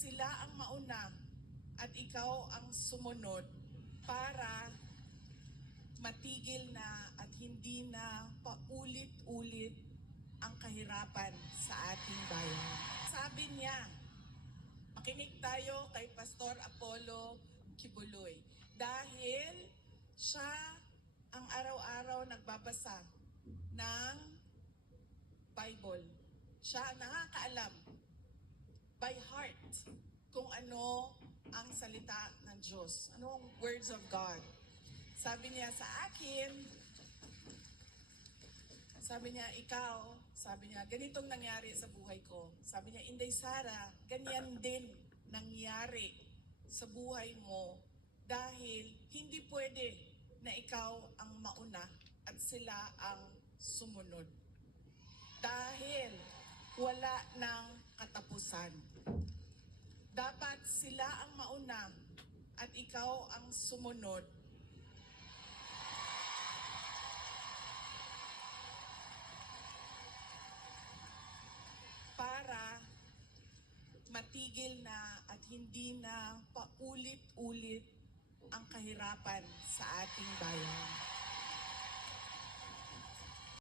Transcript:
sila ang mauna at ikaw ang sumunod para matigil na at hindi na paulit-ulit ang kahirapan sa ating bayan. Sabi niya, makinig tayo kay Pastor Apollo Kibuloy dahil siya ang araw-araw nagbabasa ng Bible. Siya ang nakakaalam by heart kung ano ang salita ng Diyos, anong words of God. Sabi niya sa akin, sabi niya, ganitong nangyari sa buhay ko. Sabi niya, Inday Sara, ganyan din nangyari sa buhay mo dahil hindi pwede na ikaw ang mauna at sila ang sumunod. Dahil wala ng katapusan. Dapat sila ang mauna at ikaw ang sumunod para matigil na at hindi na paulit-ulit ang kahirapan sa ating bayan.